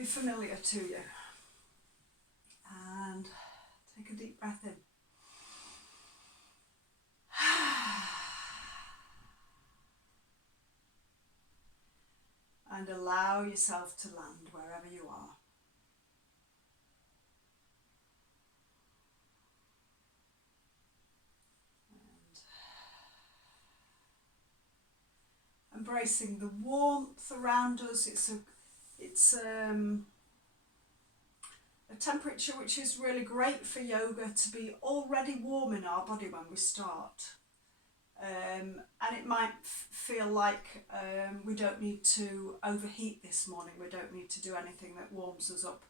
be familiar to you. And take a deep breath in. And allow yourself to land wherever you are. And embracing the warmth around us. It's a temperature which is really great for yoga, to be already warm in our body when we start. And it might feel like we don't need to overheat this morning, we don't need to do anything that warms us up,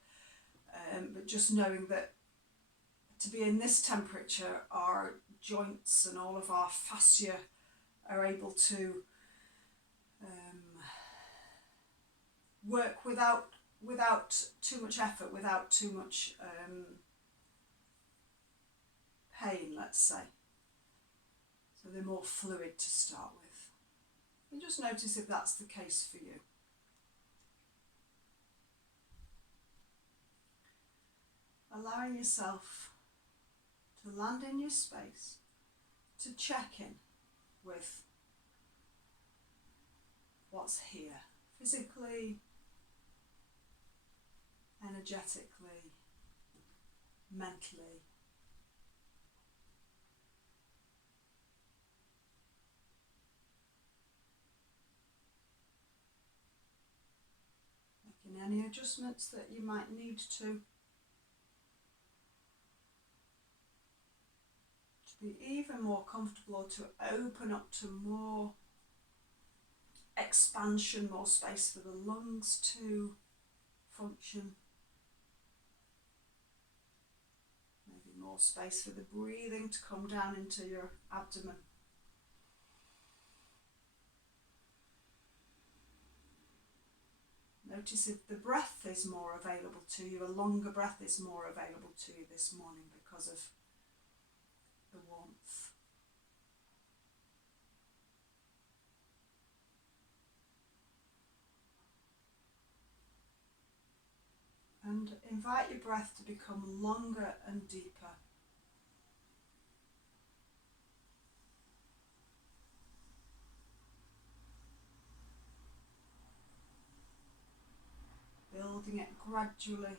but just knowing that to be in this temperature, our joints and all of our fascia are able to work without too much effort, without too much pain, let's say. So they're more fluid to start with. And just notice if that's the case for you. Allowing yourself to land in your space, to check in with what's here, physically, energetically, mentally. Making any adjustments that you might need to be even more comfortable, or to open up to more expansion, more space for the lungs to function. Maybe more space for the breathing to come down into your abdomen. Notice if the breath is more available to you, a longer breath is more available to you this morning because of the warmth. And invite your breath to become longer and deeper. Building it gradually.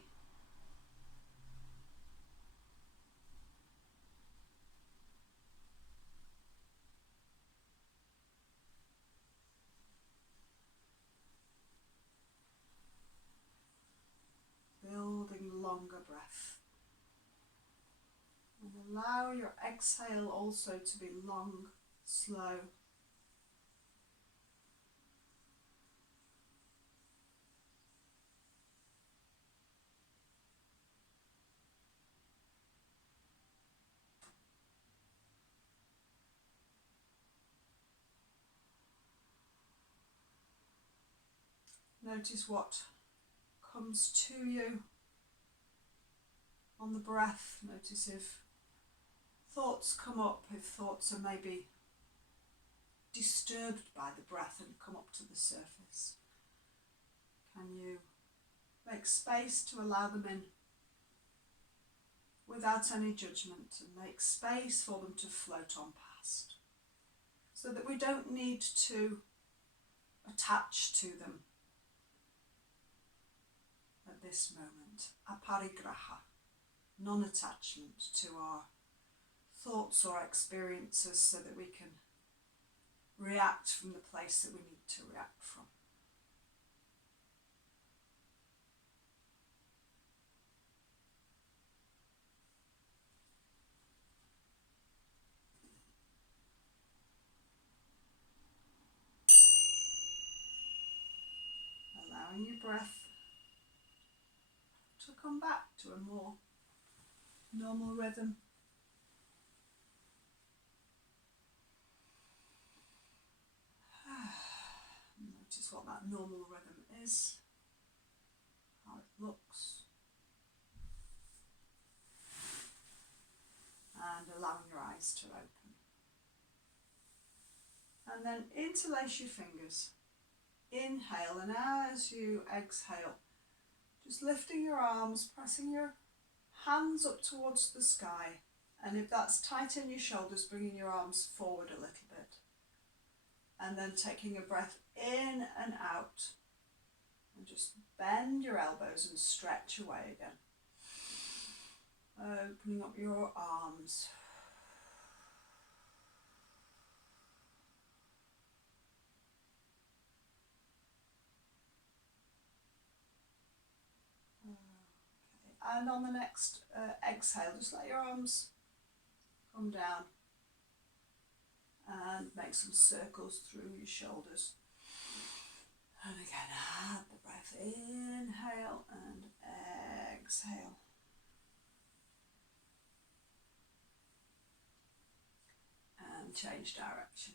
Building longer breath. And allow your exhale also to be long, slow. Notice what comes to you on the breath. Notice if thoughts come up, if thoughts are maybe disturbed by the breath and come up to the surface. Can you make space to allow them in without any judgment, and make space for them to float on past, so that we don't need to attach to them at this moment. Aparigraha, non-attachment to our thoughts or experiences, so that we can react from the place that we need to react from. Allowing your breath to come back to a more normal rhythm. Notice what that normal rhythm is, how it looks, and allowing your eyes to open. And then interlace your fingers. Inhale, and as you exhale, Just lifting your arms, pressing your hands up towards the sky. And if that's tight in your shoulders, bringing your arms forward a little bit. And then taking a breath in and out. And just bend your elbows and stretch away again. Opening up your arms. Okay. And on the next exhale, just let your arms come down. And make some circles through your shoulders. And again, add the breath. Inhale and exhale. And change direction.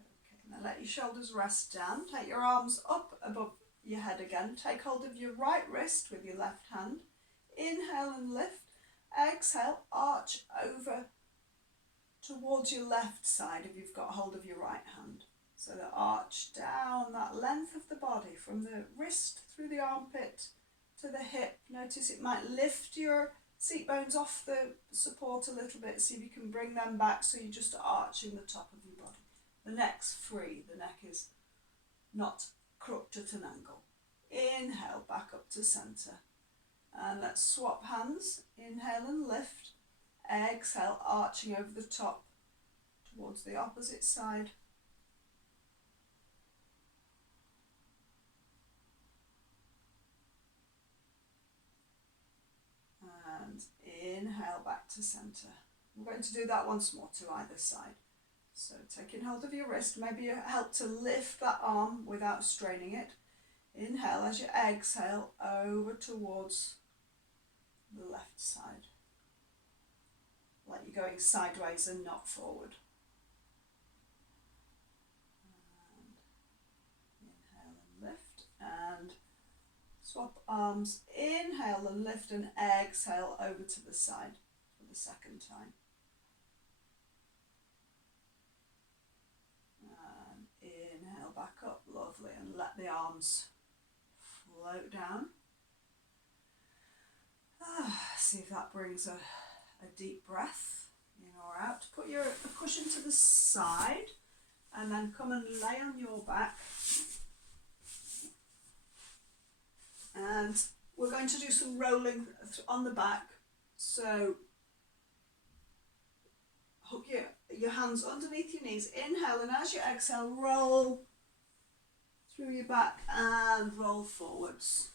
Okay, now let your shoulders rest down. Take your arms up above your head again. Take hold of your right wrist with your left hand. Inhale and lift. Exhale, arch over towards your left side if you've got hold of your right hand. So the arch down that length of the body from the wrist through the armpit to the hip. Notice it might lift your seat bones off the support a little bit. See if you can bring them back so you're just arching the top of your body. The neck's free. The neck is not crooked at an angle. Inhale, back up to centre. And let's swap hands. Inhale and lift. Exhale, arching over the top towards the opposite side. And inhale, back to centre. We're going to do that once more to either side. So taking hold of your wrist, maybe you help to lift that arm without straining it. Inhale as you exhale over towards the left side. Like you're going sideways and not forward. And inhale and lift and swap arms. Inhale and lift and exhale over to the side for the second time. And inhale back up, lovely, and let the arms float down. See if that brings a deep breath in or out. Put your cushion to the side and then come and lay on your back. And we're going to do some rolling on the back. So hook your hands underneath your knees. Inhale, and as you exhale, roll through your back and roll forwards.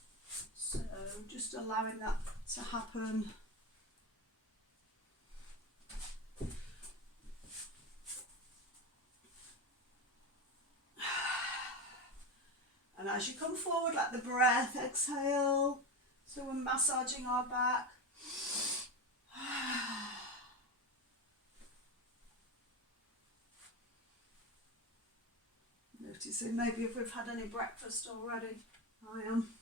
So just allowing that to happen. And as you come forward, let the breath exhale. So we're massaging our back. Noticing maybe if we've had any breakfast already. I am.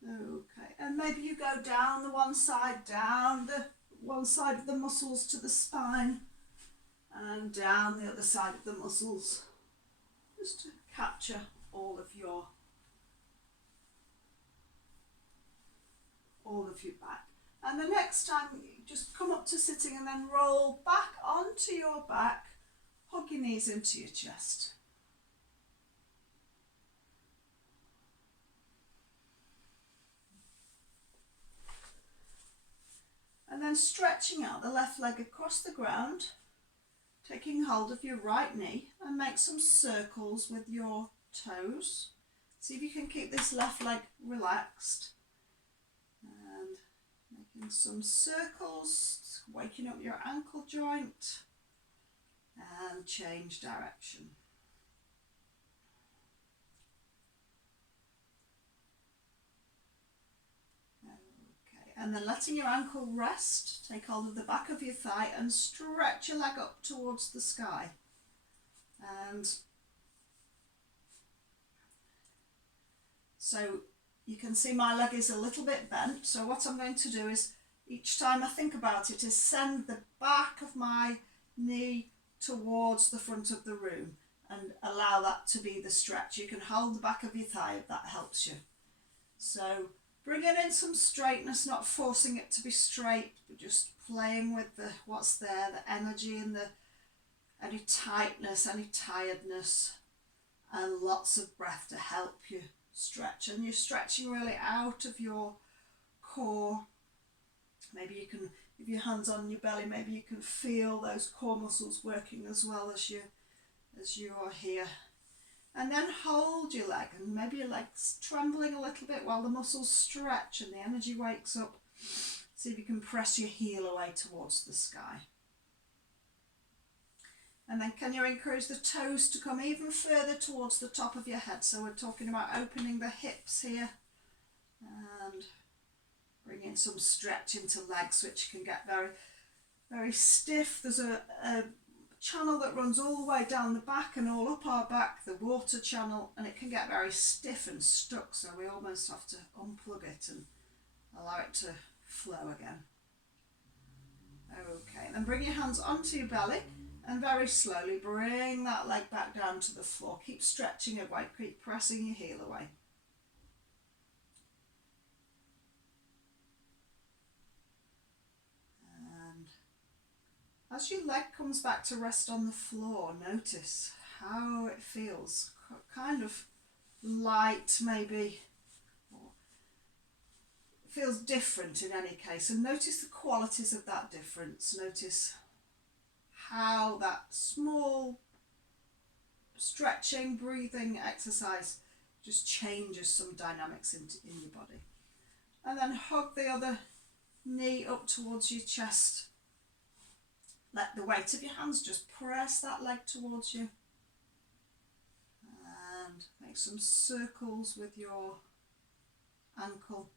Okay, and maybe you go down the one side of the muscles to the spine and down the other side of the muscles, just to capture all of your back. And the next time, just come up to sitting and then roll back onto your back, hug your knees into your chest. And then stretching out the left leg across the ground, taking hold of your right knee and make some circles with your toes. See if you can keep this left leg relaxed. And making some circles, waking up your ankle joint and change direction. And then letting your ankle rest, take hold of the back of your thigh and stretch your leg up towards the sky. And so you can see my leg is a little bit bent. So what I'm going to do is, each time I think about it, is send the back of my knee towards the front of the room and allow that to be the stretch. You can hold the back of your thigh if that helps you. So bringing in some straightness, not forcing it to be straight, but just playing with what's there, the energy and any tightness, any tiredness, and lots of breath to help you stretch. And you're stretching really out of your core. Maybe you can, if your hands on your belly, maybe you can feel those core muscles working as well as you are here. And then hold your leg, and maybe your leg's trembling a little bit while the muscles stretch and the energy wakes up. See if you can press your heel away towards the sky. And then can you encourage the toes to come even further towards the top of your head? So we're talking about opening the hips here and bringing some stretch into legs, which can get very, very stiff. There's a channel that runs all the way down the back and all up our back, the water channel, and it can get very stiff and stuck, so we almost have to unplug it and allow it to flow again. Okay, then bring your hands onto your belly and very slowly bring that leg back down to the floor. Keep stretching away, keep pressing your heel away. As your leg comes back to rest on the floor, notice how it feels, kind of light maybe, or it feels different in any case, and notice the qualities of that difference. Notice how that small stretching, breathing exercise just changes some dynamics in your body. And then hug the other knee up towards your chest. Let the weight of your hands just press that leg towards you. And make some circles with your ankle.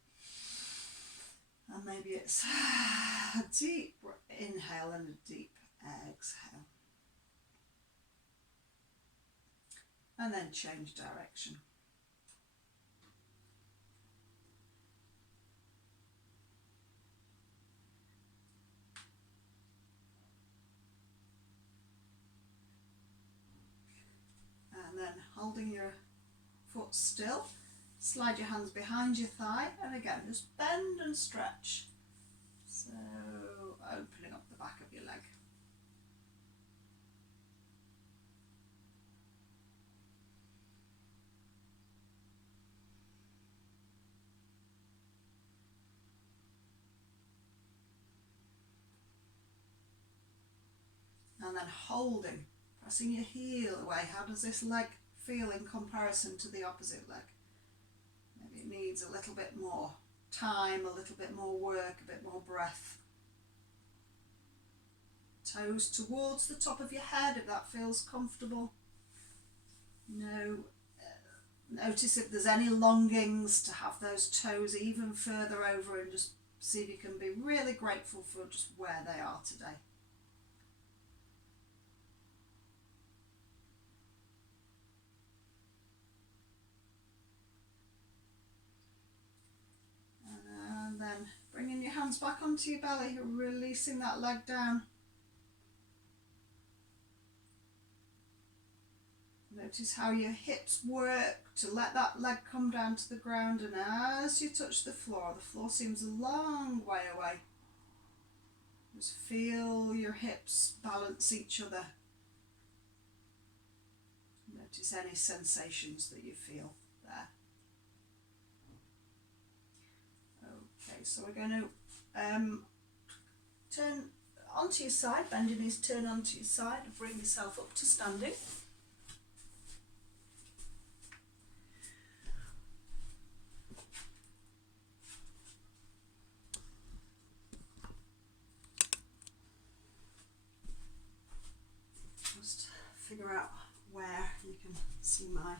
And maybe it's a deep inhale and a deep exhale. And then change direction. And then holding your foot still, slide your hands behind your thigh, and again just bend and stretch. So opening up the back of your leg. And then holding, pressing your heel away. How does this leg feel in comparison to the opposite leg? Maybe it needs a little bit more time, a little bit more work, a bit more breath. Toes towards the top of your head if that feels comfortable. Notice if there's any longings to have those toes even further over, and just see if you can be really grateful for just where they are today. And then bringing your hands back onto your belly, releasing that leg down. Notice how your hips work to let that leg come down to the ground, and as you touch the floor seems a long way away. Just feel your hips balance each other. Notice any sensations that you feel there. Okay, so we're going to turn onto your side, bend your knees, turn onto your side, and bring yourself up to standing. Just figure out where you can see my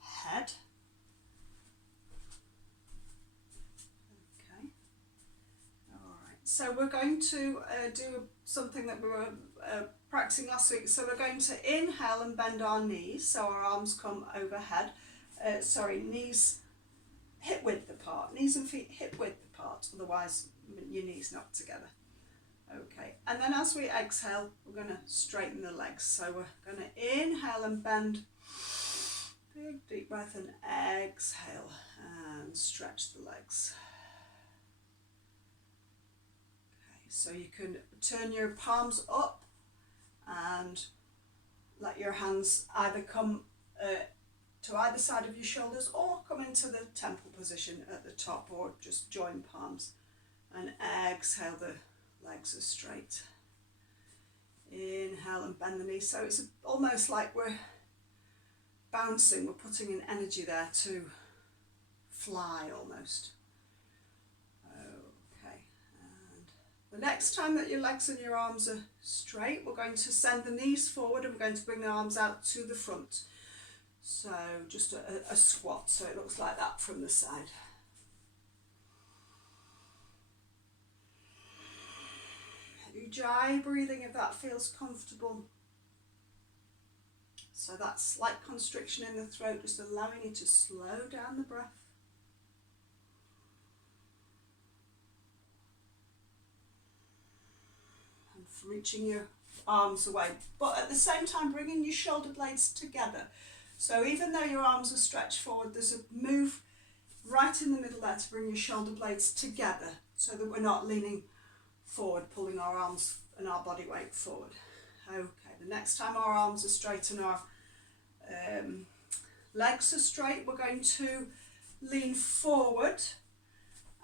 head. Okay. Alright, so we're going to do something that we were practicing last week. So we're going to inhale and bend our knees so our arms come overhead. Knees hip width apart. Knees and feet hip width apart, otherwise your knees knock together. Okay, and then as we exhale, we're going to straighten the legs. So we're going to inhale and bend. Big deep breath and exhale and stretch the legs. Okay, so you can turn your palms up and let your hands either come to either side of your shoulders or come into the temple position at the top, or just join palms and exhale, the legs are straight. Inhale and bend the knees. So it's almost like we're bouncing, we're putting in energy there to fly almost. Okay, and the next time that your legs and your arms are straight, we're going to send the knees forward and we're going to bring the arms out to the front. So just a squat, so it looks like that from the side. Ujjayi breathing if that feels comfortable. So that slight constriction in the throat, just allowing you to slow down the breath. And reaching your arms away, but at the same time bringing your shoulder blades together. So even though your arms are stretched forward, there's a move right in the middle there to bring your shoulder blades together so that we're not leaning forward, pulling our arms and our body weight forward. Okay, the next time our arms are straight and our legs are straight, we're going to lean forward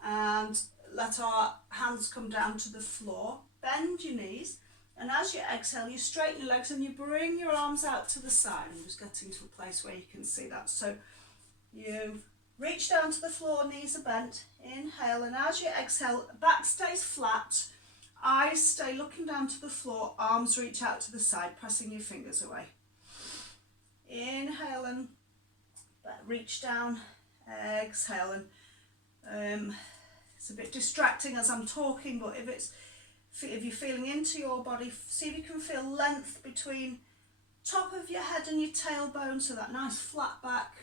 and let our hands come down to the floor. Bend your knees, and as you exhale, you straighten your legs and you bring your arms out to the side. I'm just getting to a place where you can see that. So you reach down to the floor, knees are bent. Inhale, and as you exhale, back stays flat. Eyes stay looking down to the floor, arms reach out to the side, pressing your fingers away. Inhale and reach down, exhale, and it's a bit distracting as I'm talking, but if you're feeling into your body, see if you can feel length between top of your head and your tailbone, so that nice flat back.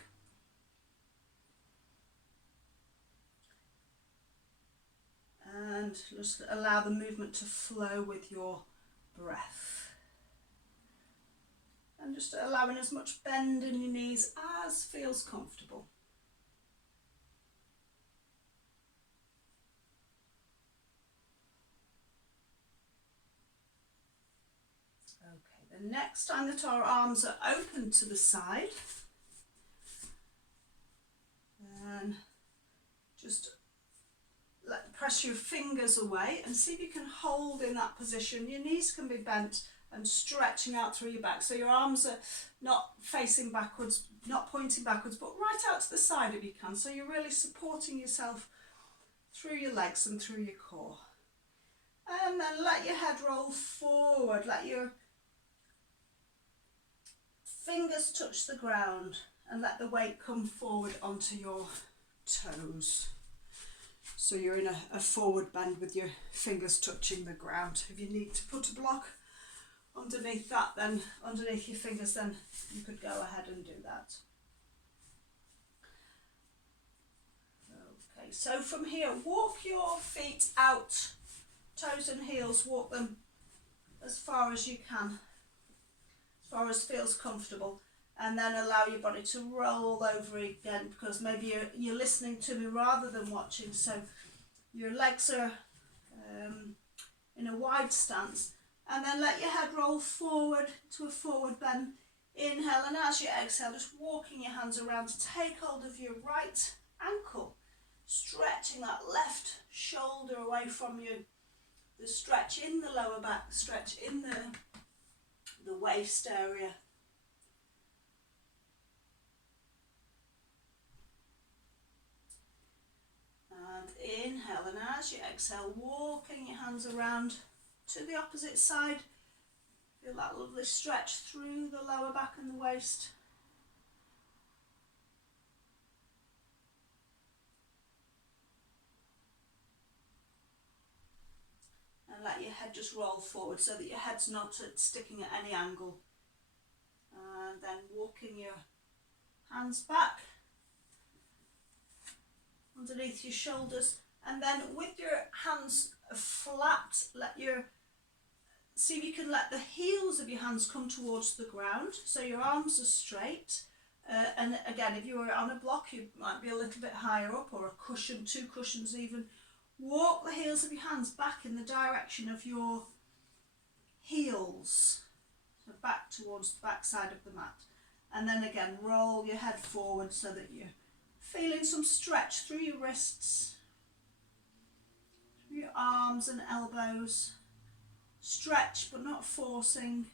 And just allow the movement to flow with your breath. And just allowing as much bend in your knees as feels comfortable. Okay, the next time that our arms are open to the side, and just press your fingers away and see if you can hold in that position. Your knees can be bent and stretching out through your back, so your arms are not facing backwards, not pointing backwards, but right out to the side if you can, so you're really supporting yourself through your legs and through your core. And then let your head roll forward, let your fingers touch the ground and let the weight come forward onto your toes. So you're in a forward bend with your fingers touching the ground. If you need to put a block underneath that, then underneath your fingers, then you could go ahead and do that. Okay, so from here, walk your feet out, toes and heels, walk them as far as you can, as far as feels comfortable, and then allow your body to roll over again, because maybe you're listening to me rather than watching, so your legs are in a wide stance, and then let your head roll forward to a forward bend. Inhale, and as you exhale, just walking your hands around to take hold of your right ankle, stretching that left shoulder away from you, the stretch in the lower back, stretch in the waist area. And inhale, and as you exhale, walking your hands around to the opposite side. Feel that lovely stretch through the lower back and the waist. And let your head just roll forward so that your head's not sticking at any angle. And then walking your hands back underneath your shoulders, and then with your hands a flat, see if you can let the heels of your hands come towards the ground, so your arms are straight. And again, if you were on a block, you might be a little bit higher up, or a cushion, 2 cushions even. Walk the heels of your hands back in the direction of your heels, so back towards the back side of the mat. And then again, roll your head forward so that you're feeling some stretch through your wrists, through your arms and elbows. Stretch but not forcing.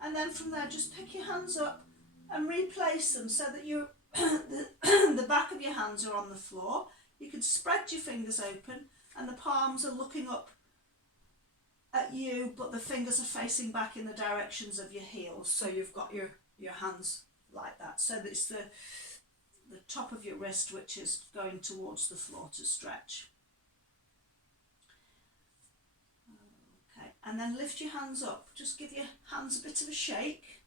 And then from there, just pick your hands up and replace them so that you're the back of your hands are on the floor. You can spread your fingers open and the palms are looking up at you, but the fingers are facing back in the directions of your heels. So you've got your hands like that. So that it's the top of your wrist which is going towards the floor to stretch. Okay, and then lift your hands up. Just give your hands a bit of a shake.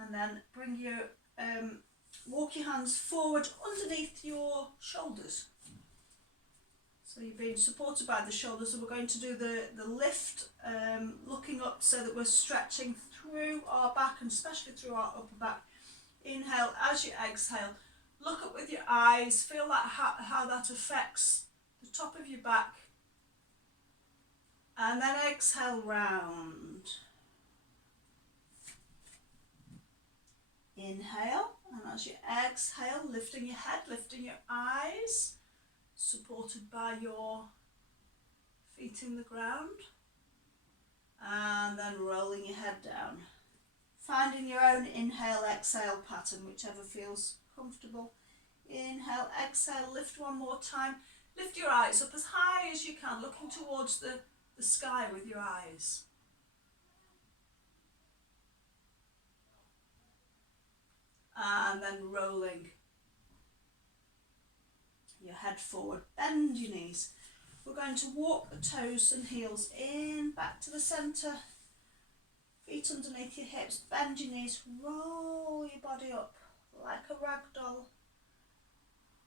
And then bring your, walk your hands forward underneath your shoulders. So you're being supported by the shoulders, and we're going to do the lift, looking up so that we're stretching through our back and especially through our upper back. Inhale as you exhale. Look up with your eyes, feel that how that affects the top of your back. And then exhale round. Inhale, and as you exhale, lifting your head, lifting your eyes, supported by your feet in the ground, and then rolling your head down. Finding your own inhale, exhale pattern, whichever feels comfortable. Inhale, exhale, lift one more time. Lift your eyes up as high as you can, looking towards the sky with your eyes. And then rolling your head forward, bend your knees. We're going to walk the toes and heels in, back to the centre, feet underneath your hips, bend your knees, roll your body up like a rag doll.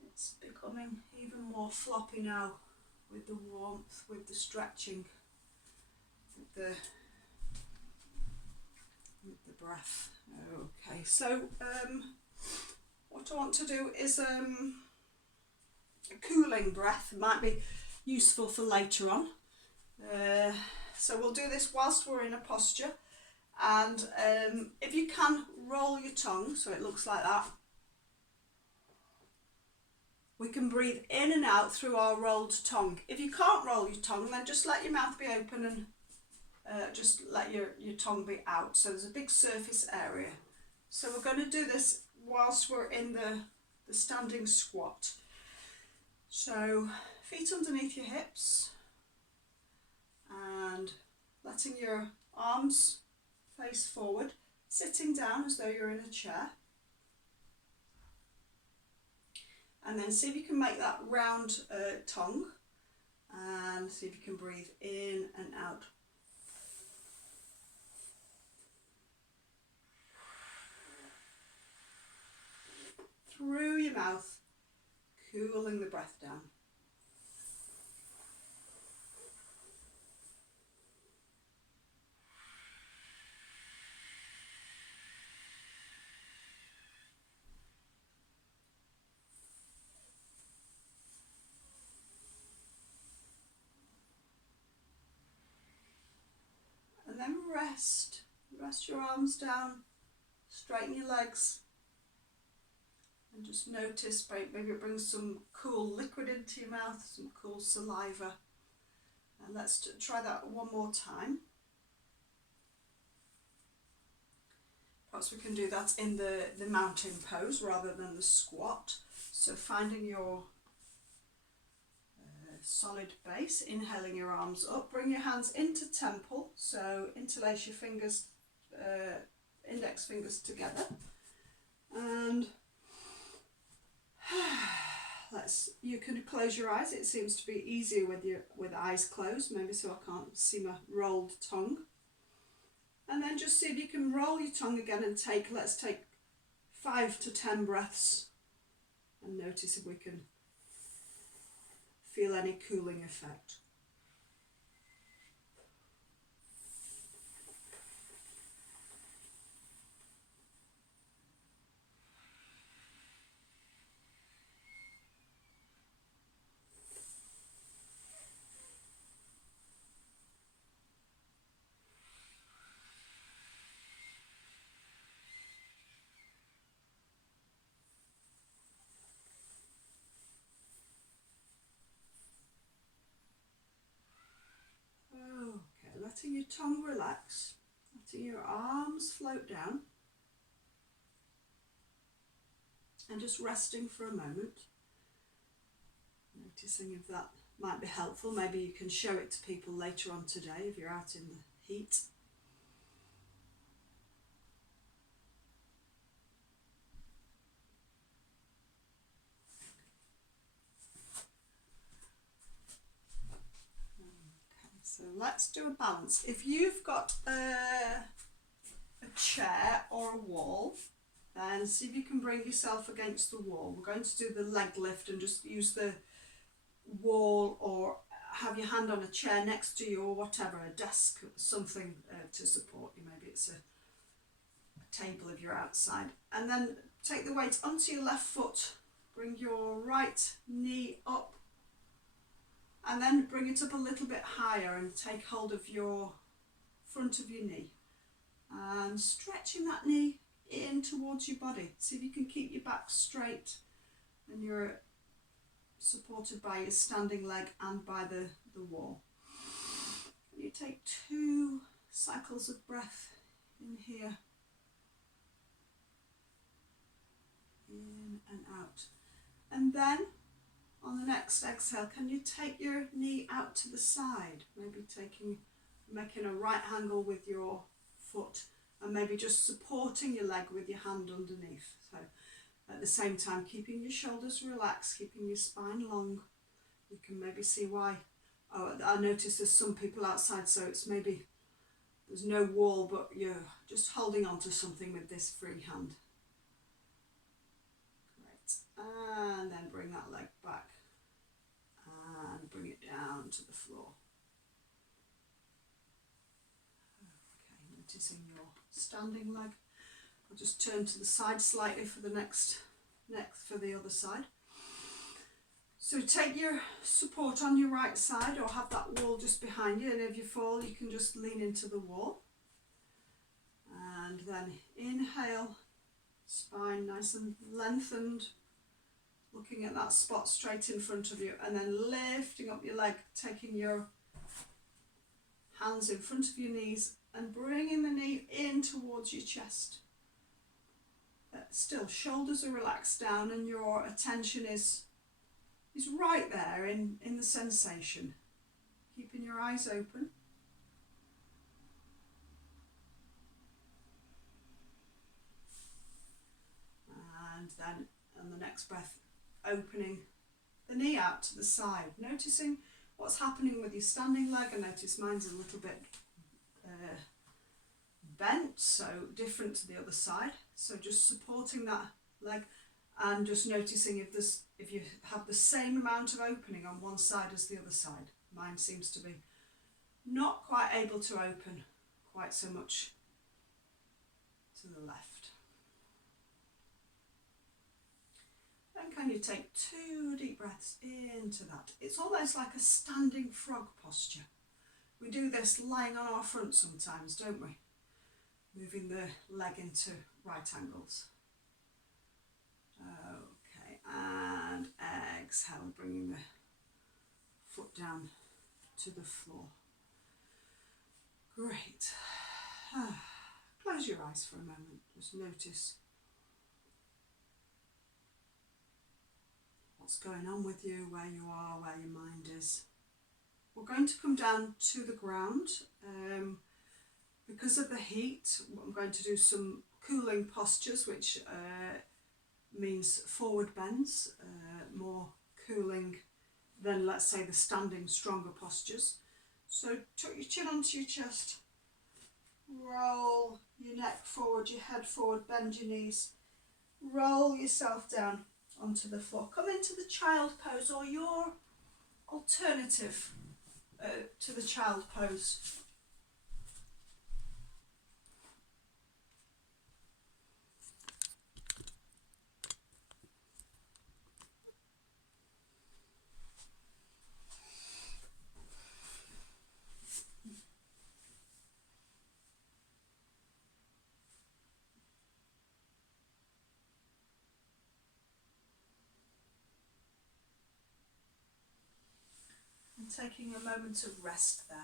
It's becoming even more floppy now with the warmth, with the stretching, with the breath. Okay, so what I want to do is a cooling breath. It might be useful for later on. So we'll do this whilst we're in a posture, and if you can, roll your tongue so it looks like that. We can breathe in and out through our rolled tongue. If you can't roll your tongue, then just let your mouth be open and just let your tongue be out. So there's a big surface area. So we're going to do this whilst we're in the standing squat. So feet underneath your hips and letting your arms face forward, sitting down as though you're in a chair. And then see if you can make that round tongue, and see if you can breathe in and out. Through your mouth, cooling the breath down. And then rest your arms down, straighten your legs. And just notice, maybe it brings some cool liquid into your mouth, some cool saliva. And let's try that one more time. Perhaps we can do that in the mountain pose rather than the squat. So finding your solid base, inhaling your arms up, bring your hands into temple. So interlace your fingers, index fingers together. And you can close your eyes. It seems to be easier with eyes closed, maybe so I can't see my rolled tongue. And then just see if you can roll your tongue again and let's take 5 to 10 breaths and notice if we can feel any cooling effect. letting your tongue relax, letting your arms float down, and just resting for a moment. Noticing if that might be helpful. Maybe you can show it to people later on today if you're out in the heat. So let's do a balance. If you've got a chair or a wall, then see if you can bring yourself against the wall. We're going to do the leg lift and just use the wall, or have your hand on a chair next to you or whatever, a desk, something to support you. Maybe it's a table if you're outside. And then take the weight onto your left foot. Bring your right knee up. And then bring it up a little bit higher and take hold of your front of your knee. And stretching that knee in towards your body. See if you can keep your back straight and you're supported by your standing leg and by the wall. You take 2 cycles of breath in here. In and out. And then on the next exhale, can you take your knee out to the side? Maybe making a right angle with your foot, and maybe just supporting your leg with your hand underneath. So at the same time, keeping your shoulders relaxed, keeping your spine long. You can maybe see why. Oh, I noticed there's some people outside, so it's maybe there's no wall, but you're just holding on to something with this free hand. And then bring that leg back and bring it down to the floor. Okay, noticing your standing leg. I'll just turn to the side slightly for the next for the other side. So take your support on your right side, or have that wall just behind you, and if you fall you can just lean into the wall. And then inhale, spine nice and lengthened, looking at that spot straight in front of you, and then lifting up your leg, taking your hands in front of your knees and bringing the knee in towards your chest. Still, shoulders are relaxed down and your attention is right there in the sensation. Keeping your eyes open. And then on the next breath, opening the knee out to the side, noticing what's happening with your standing leg. And notice mine's a little bit bent, so different to the other side. So just supporting that leg and just noticing if you have the same amount of opening on one side as the other side. Mine seems to be not quite able to open quite so much to the left. Then can you take 2 deep breaths into that? It's almost like a standing frog posture. We do this lying on our front sometimes, don't we? Moving the leg into right angles. Okay, and exhale, bringing the foot down to the floor. Great. Close your eyes for a moment. Just notice what's going on with you, where you are, where your mind is. We're going to come down to the ground. Because of the heat, I'm going to do some cooling postures, which means forward bends, more cooling than, let's say, the standing stronger postures. So tuck your chin onto your chest, roll your neck forward, your head forward, bend your knees, roll yourself down onto the floor. Come into the child pose, or your alternative to the child pose. And taking a moment of rest there.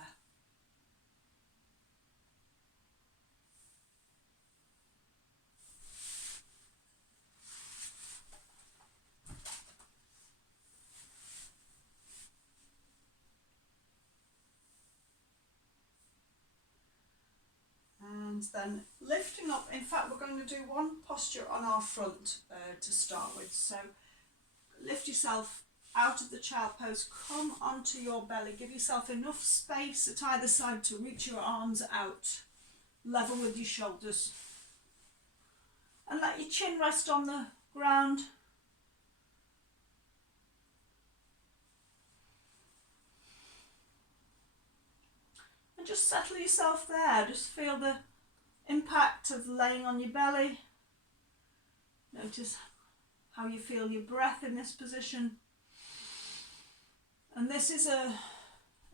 And then lifting up. In fact, we're going to do one posture on our front to start with. So lift yourself out of the child pose, come onto your belly, give yourself enough space at either side to reach your arms out, level with your shoulders, and let your chin rest on the ground. And just settle yourself there, just feel the impact of laying on your belly. Notice how you feel your breath in this position. And this is a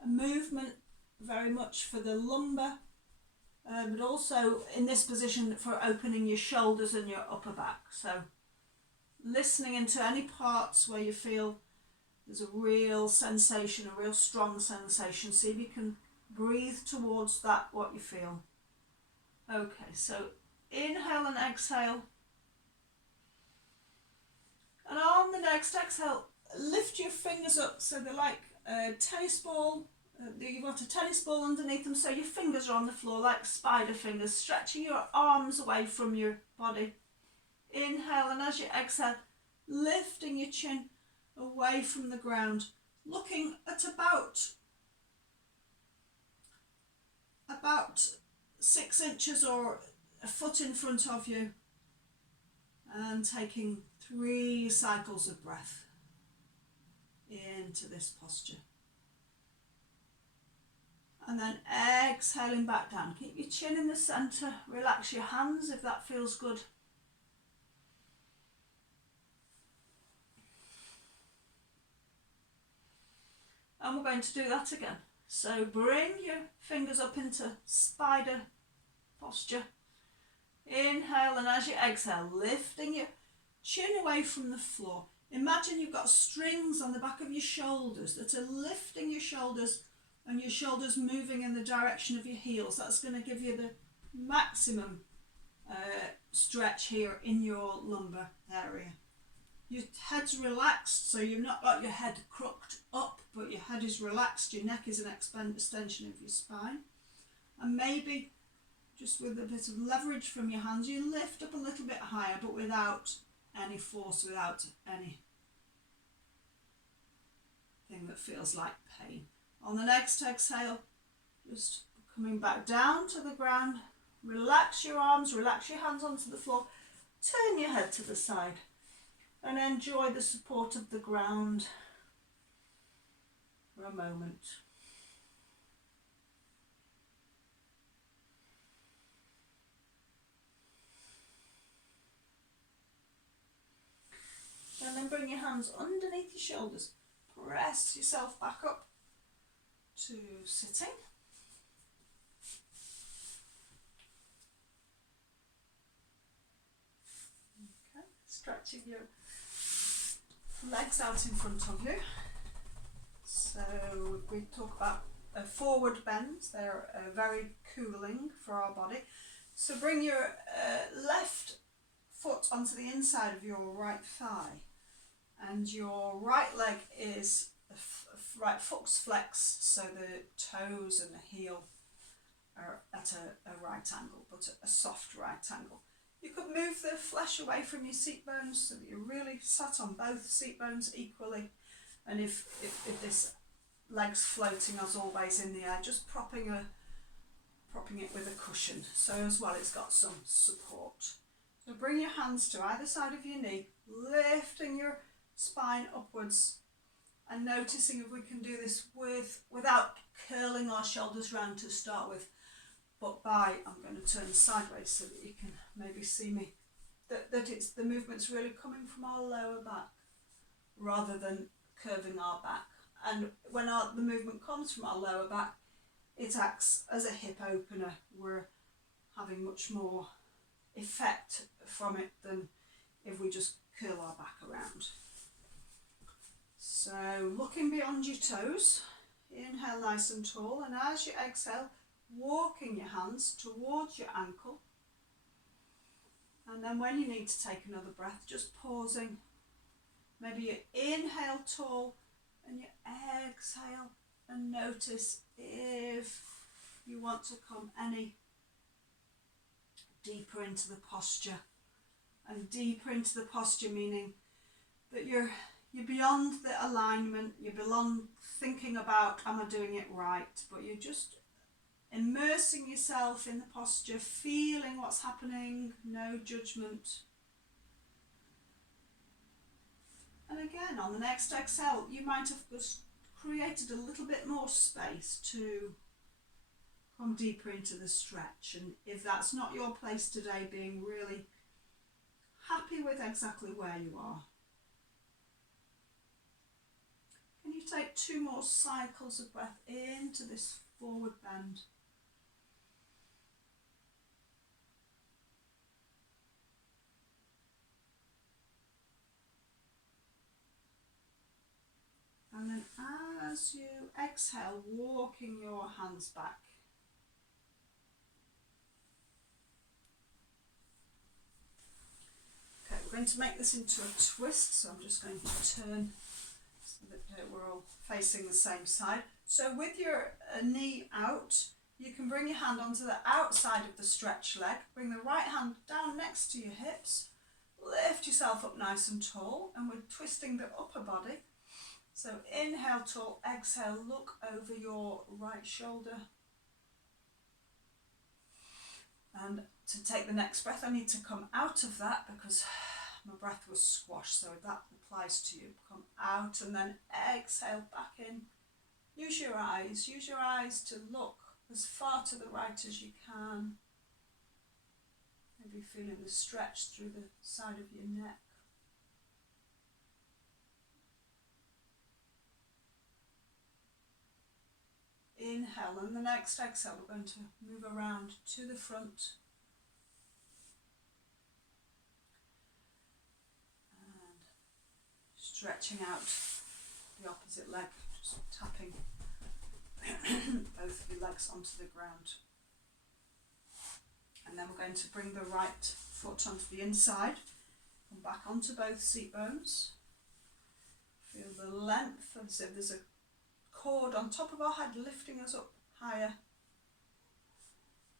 movement very much for the lumbar, but also in this position for opening your shoulders and your upper back. So listening into any parts where you feel there's a real sensation, a real strong sensation. See if you can breathe towards that, what you feel. Okay, so inhale and exhale. And on the next exhale, lift your fingers up so they're like a tennis ball. You've got a tennis ball underneath them, so your fingers are on the floor like spider fingers, stretching your arms away from your body. Inhale, and as you exhale, lifting your chin away from the ground, looking at about 6 inches or a foot in front of you, and taking 3 cycles of breath into this posture. And then exhaling back down. Keep your chin in the centre, relax your hands if that feels good. And we're going to do that again. So bring your fingers up into spider posture. Inhale, and as you exhale, lifting your chin away from the floor. Imagine you've got strings on the back of your shoulders that are lifting your shoulders, and your shoulders moving in the direction of your heels. That's going to give you the maximum stretch here in your lumbar area. Your head's relaxed, so you've not got your head crooked up, but your head is relaxed. Your neck is an extension of your spine. And maybe just with a bit of leverage from your hands, you lift up a little bit higher, but without any force, without anything that feels like pain. On the next exhale, just coming back down to the ground, relax your arms, relax your hands onto the floor, turn your head to the side and enjoy the support of the ground for a moment. And then bring your hands underneath your shoulders, press yourself back up to sitting. Okay, stretching your legs out in front of you. So we talk about forward bends. They're very cooling for our body. So bring your left foot onto the inside of your right thigh, and your right leg is right foot's flexed, so the toes and the heel are at a right angle, but a soft right angle. You could move the flesh away from your seat bones so that you're really sat on both seat bones equally. And if this leg's floating as always in the air, just propping it with a cushion, so as well it's got some support. So bring your hands to either side of your knee, lifting your spine upwards, and noticing if we can do this without curling our shoulders round to start with, but I'm going to turn sideways so that you can maybe see me, that the movement's really coming from our lower back rather than curving our back. And when the movement comes from our lower back, it acts as a hip opener. We're having much more effect from it than if we just curl our back around. So looking beyond your toes, inhale nice and tall, and as you exhale, walking your hands towards your ankle. And then when you need to take another breath, just pausing. Maybe you inhale tall and you exhale, and notice if you want to come any deeper into the posture. And deeper into the posture meaning that you're beyond the alignment, you're beyond thinking about, am I doing it right? But you're just immersing yourself in the posture, feeling what's happening, no judgment. And again, on the next exhale, you might have just created a little bit more space to come deeper into the stretch. And if that's not your place today, being really happy with exactly where you are. Can you take 2 more cycles of breath into this forward bend? And then as you exhale, walking your hands back. Okay, we're going to make this into a twist, so I'm just going to turn so that we're all facing the same side. So with your knee out, you can bring your hand onto the outside of the stretch leg, bring the right hand down next to your hips, lift yourself up nice and tall, and we're twisting the upper body. So inhale tall, exhale, look over your right shoulder. And to take the next breath, I need to come out of that because my breath was squashed, so that applies to you. Come out and then exhale back in. Use your eyes to look as far to the right as you can. Maybe feeling the stretch through the side of your neck. Inhale, and the next exhale we're going to move around to the front. And stretching out the opposite leg, just tapping both of your legs onto the ground. And then we're going to bring the right foot onto the inside, come back onto both seat bones. Feel the length, as if there's a cord on top of our head lifting us up higher,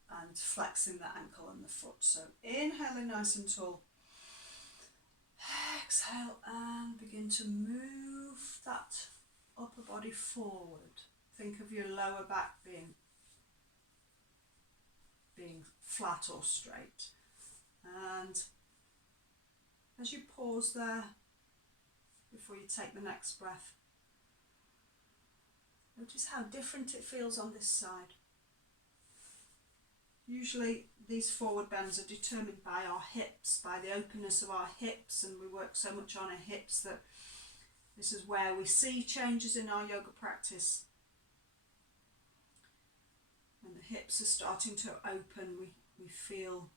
and flexing the ankle and the foot. So inhaling nice and tall, exhale and begin to move that upper body forward. Think of your lower back being flat or straight. And as you pause there before you take the next breath, notice how different it feels on this side. Usually these forward bends are determined by our hips, by the openness of our hips, and we work so much on our hips that this is where we see changes in our yoga practice. When the hips are starting to open, we feel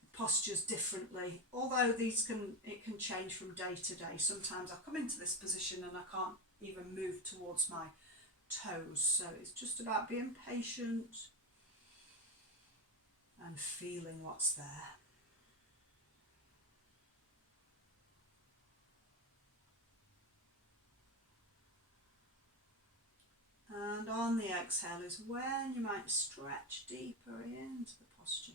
the postures differently. Although it can change from day to day. Sometimes I come into this position and I can't even move towards my toes. So it's just about being patient and feeling what's there. And on the exhale is when you might stretch deeper into the posture.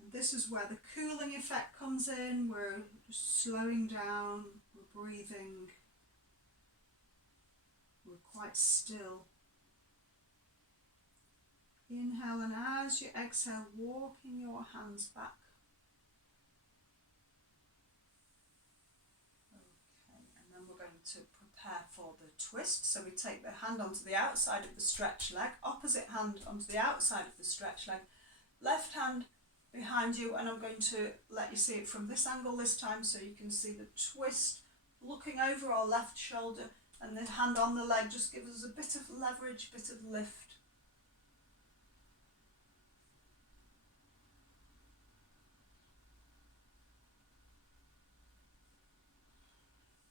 And this is where the cooling effect comes in. We're just slowing down, we're breathing. We're quite still. Inhale, and as you exhale, walking your hands back. Okay, and then we're going to prepare for the twist. So we take the hand onto the outside of the stretch leg, opposite hand onto the outside of the stretch leg, left hand behind you, and I'm going to let you see it from this angle this time so you can see the twist, looking over our left shoulder. And the hand on the leg just gives us a bit of leverage, bit of lift.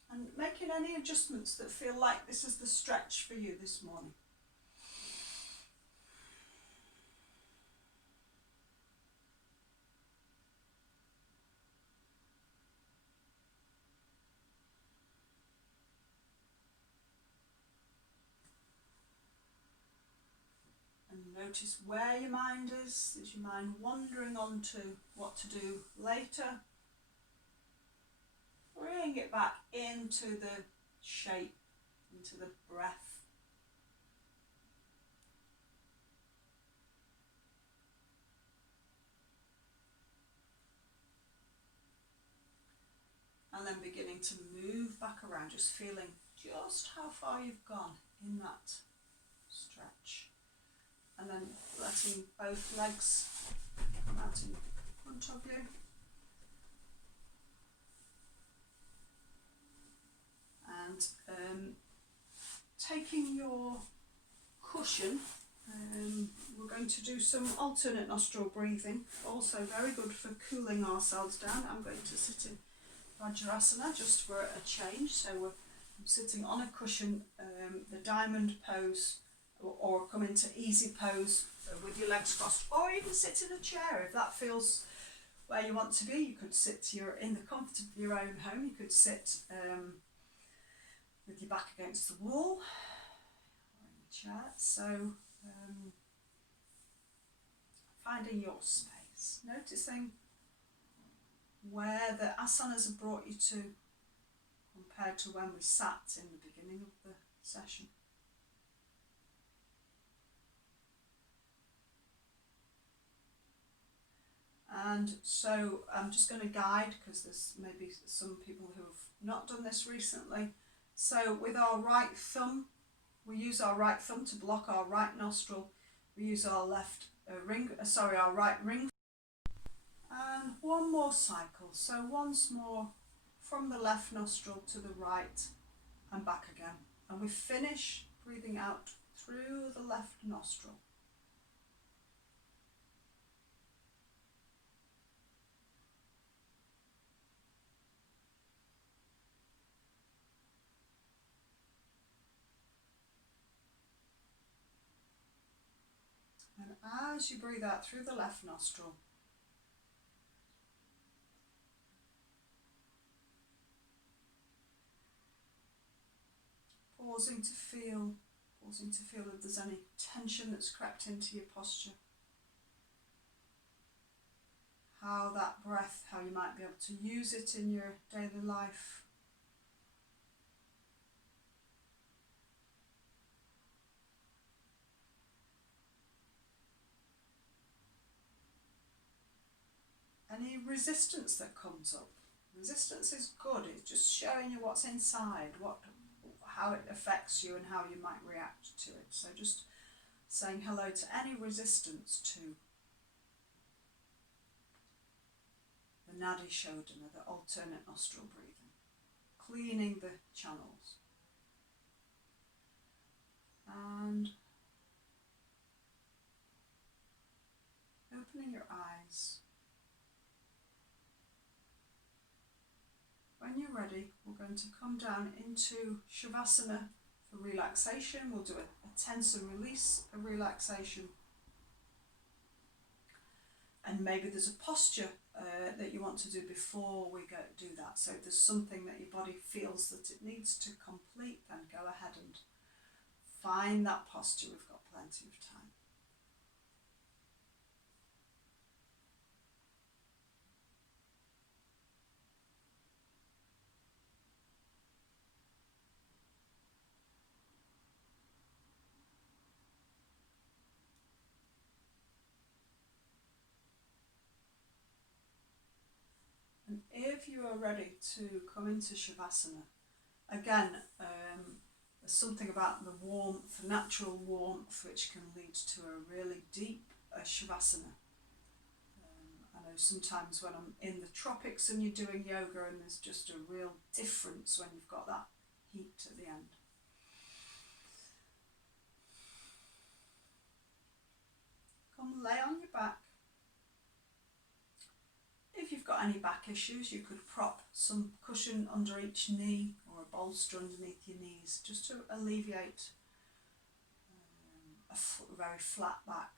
And making any adjustments that feel like this is the stretch for you this morning. And notice where your mind is. Is your mind wandering on to what to do later? Bring it back into the shape, into the breath. And then beginning to move back around, just feeling just how far you've gone in that stretch. And then letting both legs come out in front of you. And taking your cushion, we're going to do some alternate nostril breathing, also very good for cooling ourselves down. I'm going to sit in Vajrasana just for a change, so I'm sitting on a cushion, the diamond pose, or come into easy pose with your legs crossed, or you can sit in a chair if that feels where you want to be. You could sit in the comfort of your own home. You could sit with your back against the wall or in a chair. So finding your space, noticing where the asanas have brought you to compared to when we sat in the beginning of the session. And so I'm just going to guide, because there's maybe some people who have not done this recently. So with our right thumb, we use our right thumb to block our right nostril. We use our our right ring. And one more cycle. So once more from the left nostril to the right and back again. And we finish breathing out through the left nostril. And as you breathe out through the left nostril, pausing to feel if there's any tension that's crept into your posture. How that breath, how you might be able to use it in your daily life. Any resistance that comes up. Resistance is good, it's just showing you what's inside, how it affects you and how you might react to it. So just saying hello to any resistance to the Nadi Shodana, the alternate nostril breathing, cleaning the channels. And opening your eyes. When you're ready, we're going to come down into Shavasana for relaxation. We'll do a tense and release, a relaxation. And maybe there's a posture that you want to do before we do that. So if there's something that your body feels that it needs to complete, then go ahead and find that posture. We've got plenty of time. And if you are ready to come into Shavasana, again, there's something about the warmth, natural warmth, which can lead to a really deep Shavasana. I know sometimes when I'm in the tropics and you're doing yoga, and there's just a real difference when you've got that heat at the end. Come lay on your back. If you've got any back issues, you could prop some cushion under each knee or a bolster underneath your knees, just to alleviate a very flat back.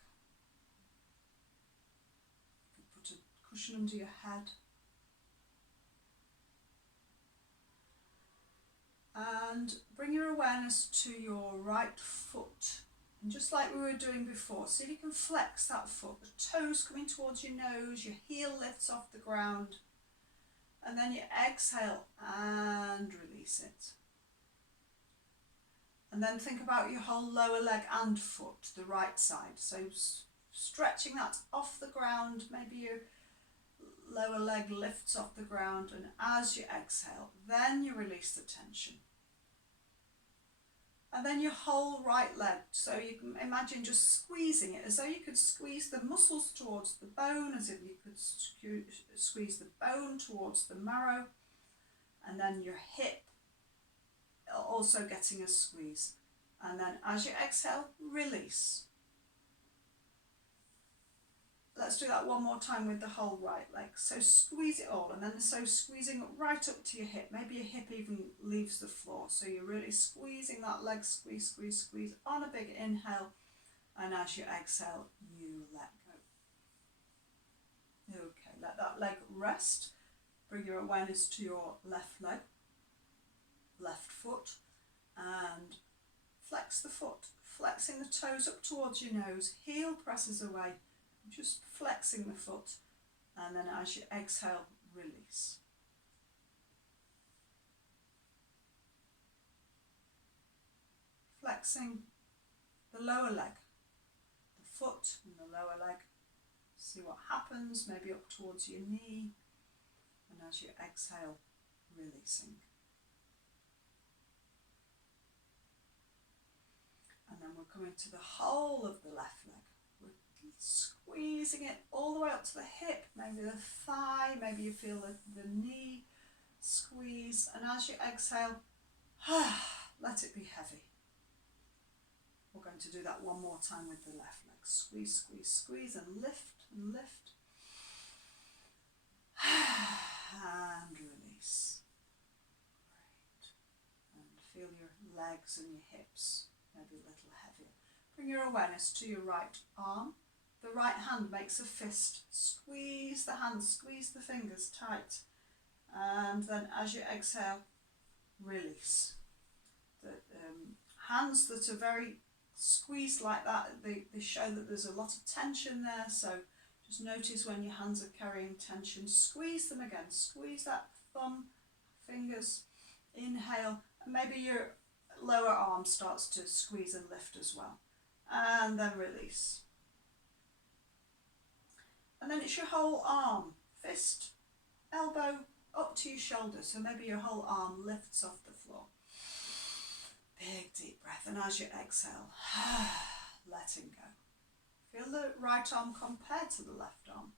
You could put a cushion under your head. And bring your awareness to your right foot. And just like we were doing before, see if you can flex that foot, the toes coming towards your nose, your heel lifts off the ground, and then you exhale and release it. And then think about your whole lower leg and foot, the right side. So stretching that off the ground, maybe your lower leg lifts off the ground, and as you exhale, then you release the tension. And then your whole right leg, so you can imagine just squeezing it as though you could squeeze the muscles towards the bone, as if you could squeeze the bone towards the marrow, and then your hip also getting a squeeze. And then as you exhale, release. Let's do that one more time with the whole right leg. So squeeze it all, and then so squeezing right up to your hip. Maybe your hip even leaves the floor. So you're really squeezing that leg, squeeze, squeeze, squeeze on a big inhale. And as you exhale, you let go. Okay, let that leg rest. Bring your awareness to your left leg, left foot, and flex the foot. Flexing the toes up towards your nose, heel presses away. Just flexing the foot, and then as you exhale, release. Flexing the lower leg, the foot and the lower leg. See what happens, maybe up towards your knee, and as you exhale, releasing. And then we're coming to the whole of the left leg. Squeezing it all the way up to the hip, maybe the thigh, maybe you feel the knee squeeze, and as you exhale, let it be heavy. We're going to do that one more time with the left leg. Squeeze, squeeze, squeeze, and lift, and lift. And release. Great. And feel your legs and your hips, maybe a little heavier. Bring your awareness to your right arm. The right hand makes a fist. Squeeze the hand, squeeze the fingers tight. And then as you exhale, release. The hands that are very squeezed like that, they show that there's a lot of tension there. So just notice when your hands are carrying tension, squeeze them again. Squeeze that thumb, fingers, inhale. And maybe your lower arm starts to squeeze and lift as well. And then release. And then it's your whole arm, fist, elbow, up to your shoulder. So maybe your whole arm lifts off the floor. Big deep breath. And as you exhale, letting go. Feel the right arm compared to the left arm.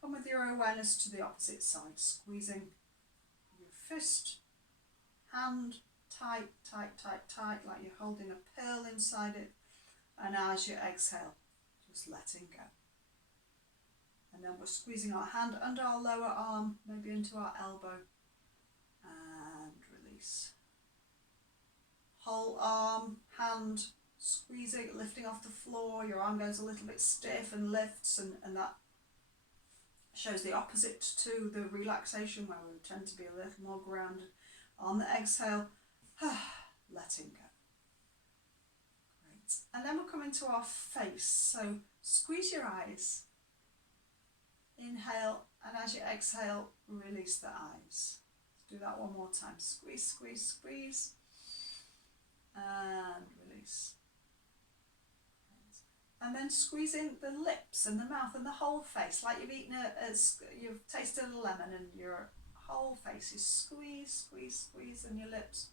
Come with your awareness to the opposite side, squeezing your fist, hand, tight, tight, tight, tight, like you're holding a pearl inside it. And as you exhale, just letting go. And then we're squeezing our hand under our lower arm, maybe into our elbow, and release. Whole arm, hand, squeezing, lifting off the floor. Your arm goes a little bit stiff and lifts, and that shows the opposite to the relaxation, where we tend to be a little more grounded. On the exhale, letting go. Great. And then we're coming to our face. So squeeze your eyes. Inhale, and as you exhale, release the eyes. Let's do that one more time. Squeeze, squeeze, squeeze, and release. And then squeeze in the lips and the mouth and the whole face, like you've eaten you've tasted a lemon, and your whole face is squeeze, squeeze, squeeze, and your lips.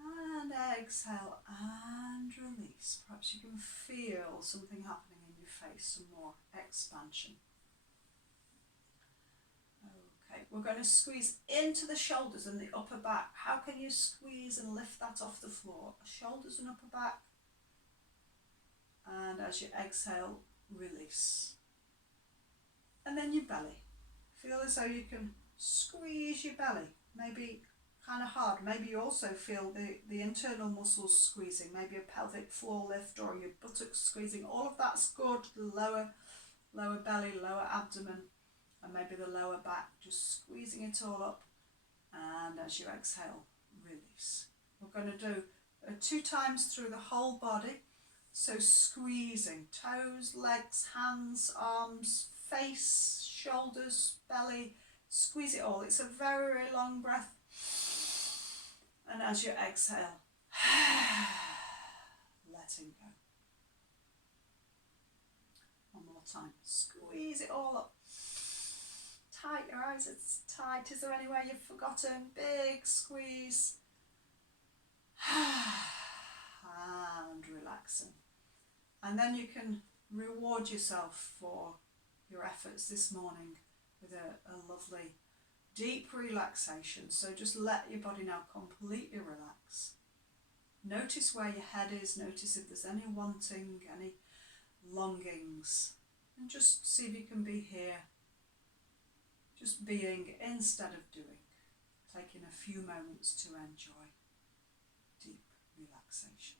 And exhale and release. Perhaps you can feel something happening in your face, some more expansion. Okay, we're going to squeeze into the shoulders and the upper back. How can you squeeze and lift that off the floor? Shoulders and upper back. And as you exhale, release. And then your belly. Feel as though you can squeeze your belly, maybe kind of hard. Maybe you also feel the internal muscles squeezing, maybe a pelvic floor lift or your buttocks squeezing. All of that's good. The lower belly, lower abdomen, and maybe the lower back, just squeezing it all up. And as you exhale, release. We're going to do 2 times through the whole body. So squeezing toes, legs, hands, arms, face, shoulders, belly, squeeze it all. It's a very, very long breath. And as you exhale, letting go. One more time. Squeeze it all up. Tight your eyes, it's tight. Is there anywhere you've forgotten? Big squeeze. And relaxing. And then you can reward yourself for your efforts this morning with a lovely deep relaxation. So just let your body now completely relax. Notice where your head is, notice if there's any wanting, any longings, and just see if you can be here, just being instead of doing, taking a few moments to enjoy deep relaxation.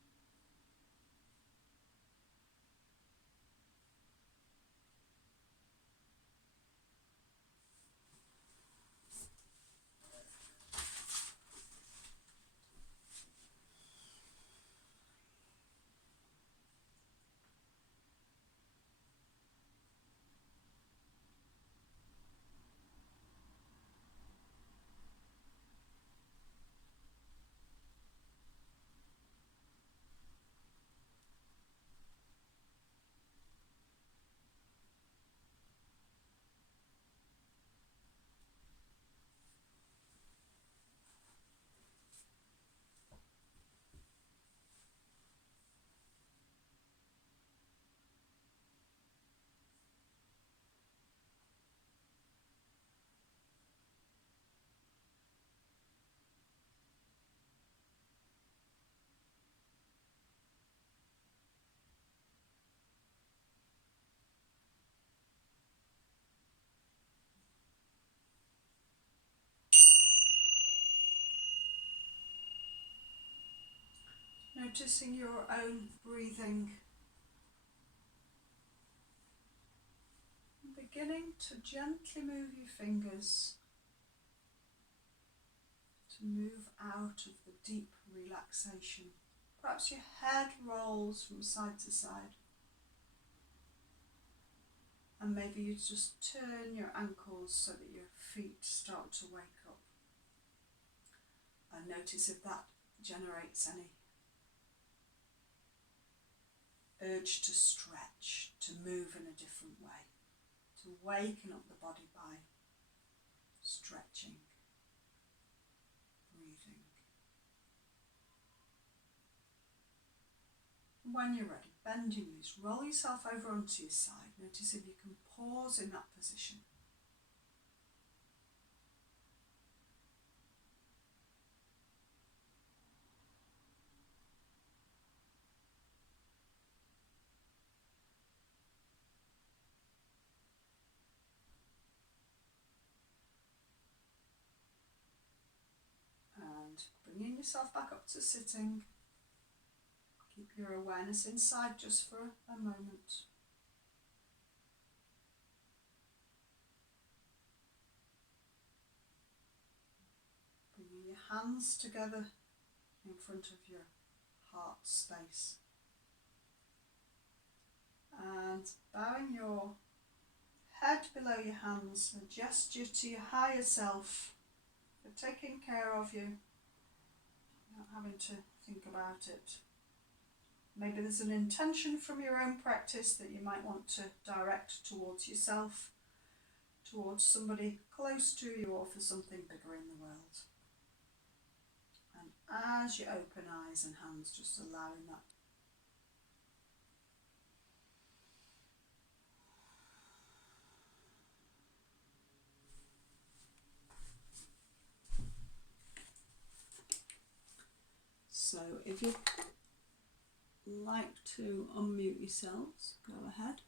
Noticing your own breathing. Beginning to gently move your fingers to move out of the deep relaxation. Perhaps your head rolls from side to side. And maybe you just turn your ankles so that your feet start to wake up. And notice if that generates any urge to stretch, to move in a different way, to waken up the body by stretching, breathing. When you're ready, bend your knees, roll yourself over onto your side. Notice if you can pause in that position. And bringing yourself back up to sitting. Keep your awareness inside just for a moment. Bringing your hands together in front of your heart space. And bowing your head below your hands, a gesture to your higher self for taking care of you, not having to think about it. Maybe there's an intention from your own practice that you might want to direct towards yourself, towards somebody close to you, or for something bigger in the world. And as you open eyes and hands, just allowing that. So if you'd like to unmute yourselves, go ahead.